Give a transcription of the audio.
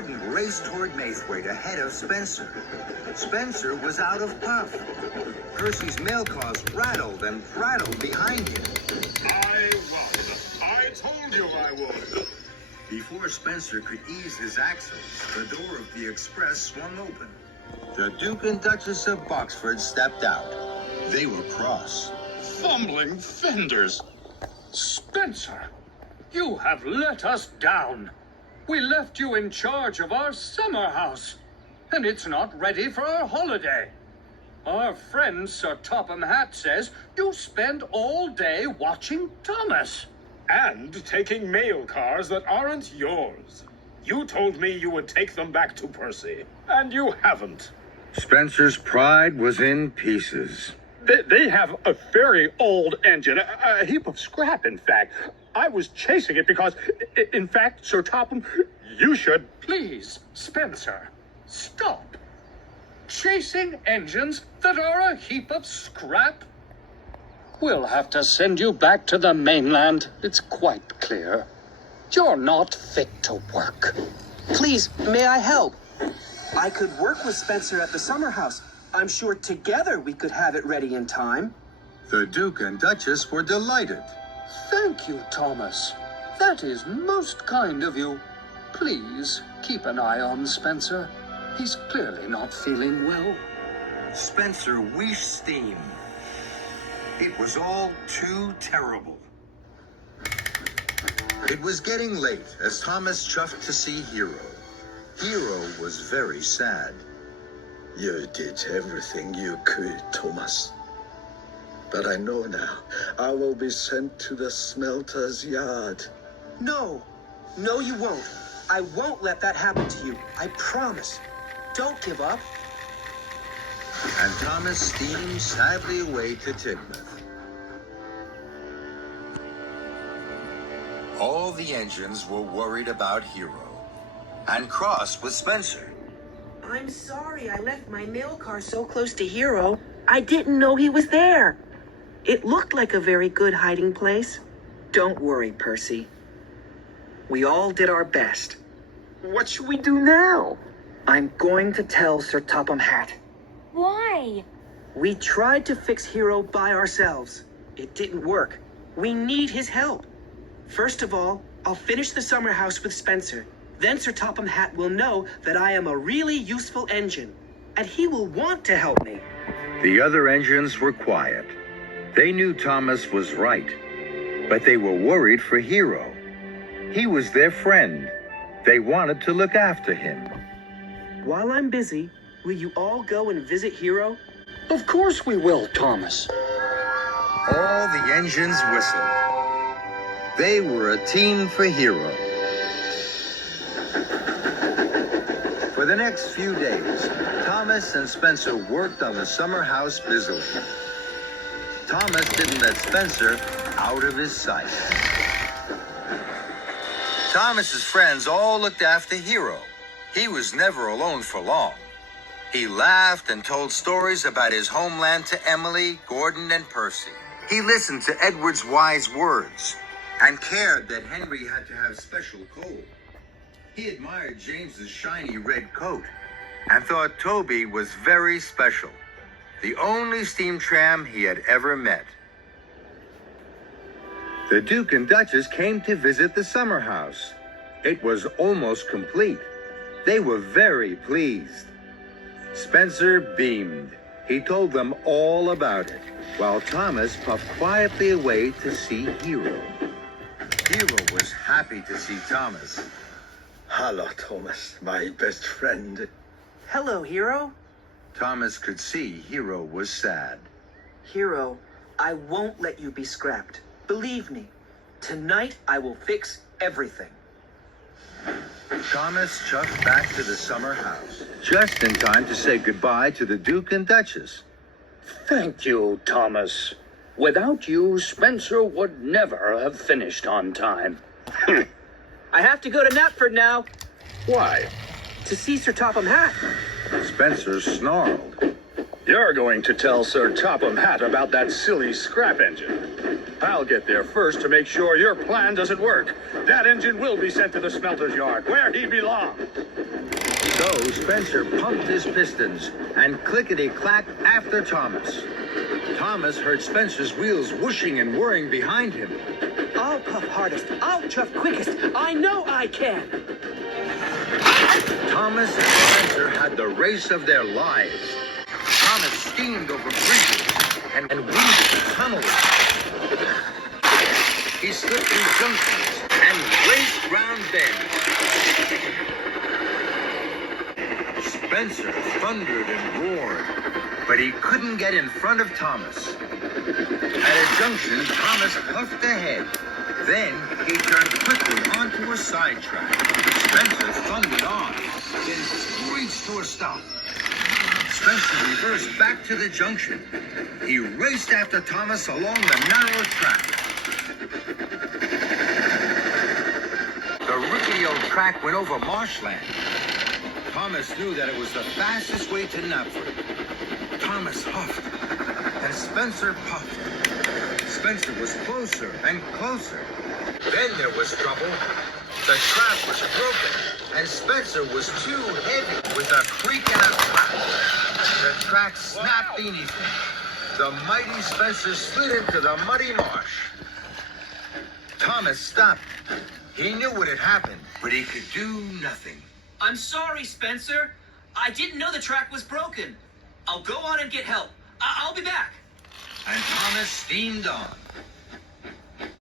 Gordon raced toward Napford ahead of Spencer. Spencer was out of puff. Percy's mail cars rattled and prattled behind him. I won. I told you I would. Before Spencer could ease his axles, the door of the express swung open. The Duke and Duchess of Boxford stepped out. They were cross. Fumbling fenders. Spencer, you have let us down. We left you in charge of our summer house, and it's not ready for our holiday. Our friend Sir Topham Hatt says you spend all day watching Thomas. And taking mail cars that aren't yours. You told me you would take them back to Percy, and you haven't. Spencer's pride was in pieces. They have a very old engine, a heap of scrap, in fact. I was chasing it because, in fact, Sir Topham, you should... Please, Spencer, stop. Chasing engines that are a heap of scrap? We'll have to send you back to the mainland. It's quite clear. You're not fit to work. Please, may I help? I could work with Spencer at the summer house. I'm sure together we could have it ready in time. The Duke and Duchess were delighted. Thank you, Thomas. That is most kind of you. Please keep an eye on Spencer. He's clearly not feeling well. Spencer wheezed steam. It was all too terrible. It was getting late as Thomas chuffed to see Hero. Hero was very sad. You did everything you could, Thomas. But I know now. I will be sent to the smelter's yard. No, you won't. I won't let that happen to you. I promise. Don't give up. And Thomas steamed sadly away to Tidmouth. All the engines were worried about Hero and cross with Spencer. I'm sorry I left my mail car so close to Hero. I didn't know he was there. It looked like a very good hiding place. Don't worry, Percy. We all did our best. What should we do now? I'm going to tell Sir Topham Hatt. Why? We tried to fix Hero by ourselves. It didn't work. We need his help. First of all, I'll finish the summer house with Spencer. Then Sir Topham Hatt will know that I am a really useful engine, and he will want to help me. The other engines were quiet. They knew Thomas was right, but they were worried for Hero. He was their friend. They wanted to look after him. While I'm busy, will you all go and visit Hero? Of course we will, Thomas. All the engines whistled. They were a team for Hero. For the next few days, Thomas and Spencer worked on the summer house busily. Thomas didn't let Spencer out of his sight. Thomas's friends all looked after Hero. He was never alone for long. He laughed and told stories about his homeland to Emily, Gordon, and Percy. He listened to Edward's wise words and cared that Henry had to have special coal. He admired James's shiny red coat and thought Toby was very special, the only steam tram he had ever met. The Duke and Duchess came to visit the summer house. It was almost complete. They were very pleased. Spencer beamed. He told them all about it, while Thomas puffed quietly away to see Hero. Hero was happy to see Thomas. Hello, Thomas, my best friend. Hello, Hero. Thomas could see Hero was sad. Hero, I won't let you be scrapped. Believe me, tonight I will fix everything. Thomas chuffed back to the summer house, just in time to say goodbye to the Duke and Duchess. Thank you, Thomas. Without you, Spencer would never have finished on time. I have to go to Napford now. Why? To see Sir Topham Hatt. Spencer snarled. You're going to tell Sir Topham Hatt about that silly scrap engine. I'll get there first to make sure your plan doesn't work. That engine will be sent to the smelter's yard, where he belongs. So Spencer pumped his pistons and clickety-clacked after Thomas. Thomas heard Spencer's wheels whooshing and whirring behind him. I'll puff hardest. I'll chuff quickest. I know I can. Thomas and Spencer had the race of their lives. Thomas steamed over bridges and weaved tunnels. He slipped through junctions and raced round bends. Spencer thundered and roared, but he couldn't get in front of Thomas. At a junction, Thomas puffed ahead. Then he turned quickly onto a sidetrack. Spencer thundered on, then screeched to a stop. Spencer reversed back to the junction. He raced after Thomas along the narrow track. The rickety old track went over marshland. Thomas knew that it was the fastest way to Napford. Thomas huffed, and Spencer puffed. Spencer was closer and closer. Then there was trouble. The track was broken, and Spencer was too heavy with a creak and a crack. The track snapped beneath him. The mighty Spencer slid into the muddy marsh. Thomas stopped. He knew what had happened, but he could do nothing. I'm sorry, Spencer. I didn't know the track was broken. I'll go on and get help. I'll be back. And Thomas steamed on.